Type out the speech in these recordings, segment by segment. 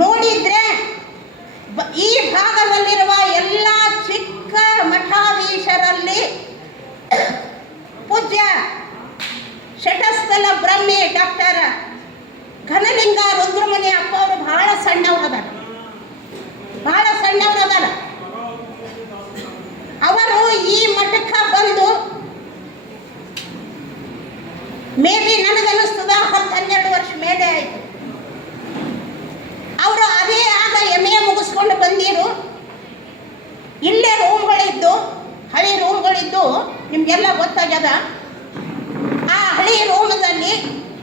ನೋಡಿದ್ರೆ ಈ ಭಾಗದಲ್ಲಿರುವ ಎಲ್ಲ ಚಿಕ್ಕ ಮಠಾಧೀಶರಲ್ಲಿ ಪೂಜ್ಯ ಶಟಸ್ಥಲ ಬ್ರಹ್ಮೆ ಡಾಕ್ಟರ್ ಘನಲಿಂಗ ರುದ್ರಮುನಿ ಅಪ್ಪ ಅವರು ಬಹಳ ಸಣ್ಣವರದಾರ. ಅವರು ಈ ಮಠಕ್ಕೆ ಬಂದು ಮೇ ಬಿ ನನಗನ್ನಿಸ್ತದ 10-12 ವರ್ಷ ಮೇಲೆ ಆಯಿತು. ಅವರು ಅದೇ ಆಗ MA ಮುಗಿಸ್ಕೊಂಡು ಬಂದಿರು. ಇಲ್ಲೇ ರೂಮ್ಗಳಿದ್ದು, ಹಳಿ ರೂಮ್ಗಳಿದ್ದು, ನಿಮಗೆಲ್ಲ ಗೊತ್ತಾಗ್ಯದ. ಆ ಹಳಿ ರೂಮದಲ್ಲಿ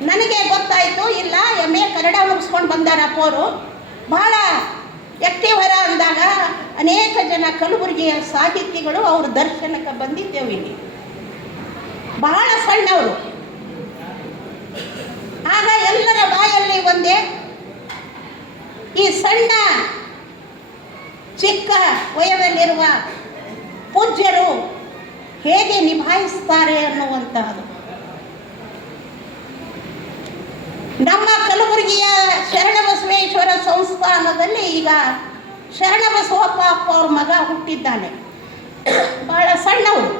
ನನಗೆ ಗೊತ್ತಾಯಿತು, ಇಲ್ಲ MA ಕನ್ನಡ ಮುಗಿಸ್ಕೊಂಡು ಬಂದಾರ ಅಪ್ಪವರು, ಭಾಳ ಆಕ್ಟಿವರ ಅಂದಾಗ ಅನೇಕ ಜನ ಕಲಬುರಗಿಯ ಸಾಹಿತಿಗಳು ಅವ್ರ ದರ್ಶನಕ್ಕೆ ಬಂದಿದ್ದೇವೆ. ಇಲ್ಲಿ ಬಹಳ ಸಣ್ಣವರು. ಆಗ ಎಲ್ಲರ ಬಾಯಲ್ಲಿ ಒಂದೇ, ಈ ಸಣ್ಣ ಚಿಕ್ಕ ವಯದಲ್ಲಿರುವ ಪೂಜ್ಯರು ಹೇಗೆ ನಿಭಾಯಿಸ್ತಾರೆ ಅನ್ನುವಂತಹದ್ದು. ನಮ್ಮ ಕಲಬುರಗಿಯ ಶರಣಬಸವೇಶ್ವರ ಸಂಸ್ಥಾನದಲ್ಲಿ ಈಗ ಶರಣಬಸವಪ್ಪ ಅಪ್ಪ ಅವ್ರ ಮಗ ಹುಟ್ಟಿದ್ದಾನೆ. ಬಹಳ ಸಣ್ಣವರು.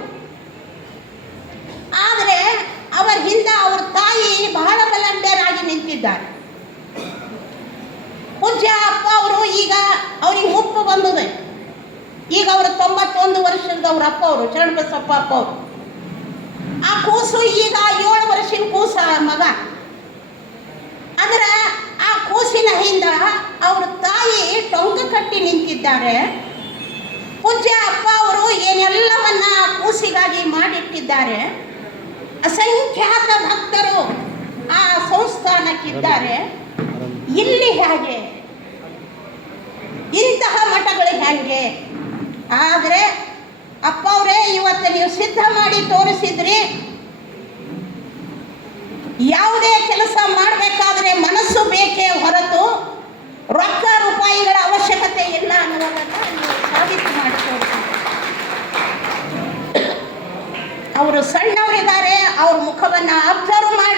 ಆದರೆ ಅವರ ಹಿಂದೆ ಅವ್ರ ತಾಯಿ ಬಹಳ ಬಲಂಡರಾಗಿ ನಿಂತಿದ್ದಾರೆ. ಪೂಜ್ಯ ಅಪ್ಪ ಅವರು ಈಗ ಅವ್ರಿಗೆ ಮುಪ್ಪು ಬಂದಿದೆ. ಈಗ ಅವರು 91 ವರ್ಷದವ್ರ ಅಪ್ಪ ಅವರು, ಶರಣಬಸವಪ್ಪ ಅಪ್ಪ ಅವರು. ಆ ಕೂಸು ಈಗ 7 ವರ್ಷದ ಕೂಸ ಮಗ. ಅದರ ಆ ಕೂಸಿನ ಹಿಂದೆ ಅವ್ರ ತಾಯಿ ಟೊಂಕ ಕಟ್ಟಿ ನಿಂತಿದ್ದಾರೆ. ಪೂಜ್ಯ ಅಪ್ಪ ಅವರು ಏನೆಲ್ಲವನ್ನ ಕೂಸಿಗಾಗಿ ಮಾಡಿಟ್ಟಿದ್ದಾರೆ. ಅಸಂಖ್ಯಾತ ಭಕ್ತರು ಆ ಸಂಸ್ಥಾನಕ್ಕಿದ್ದಾರೆ. ಇಲ್ಲಿ ಹೇಗೆ, ಇಂತಹ ಮಠಗಳು ಹೇಗೆ? ಆದರೆ ಅಪ್ಪ ಅವರೇ ಇವತ್ತು ನೀವು ಸಿದ್ಧ ಮಾಡಿ ತೋರಿಸಿದ್ರಿ. ಯಾವುದೇ ಕೆಲಸ ಮಾಡಬೇಕಾದ್ರೆ ಮನಸ್ಸು ಬೇಕೇ ಹೊರತು ರೊಕ್ಕ ರೂಪಾಯಿಗಳ ಅವಶ್ಯಕತೆ ಇಲ್ಲ ಅನ್ನೋದನ್ನು ನೀವು ಸಾಬೀತು ಮಾಡಿ ತೋರಿಸಿದ್ರಿ. ಅವರು ಸಣ್ಣವರಿದ್ದಾರೆ, ಅವ್ರ ಮುಖವನ್ನು ಅಬ್ಸರ್ವ್ ಮಾಡಿ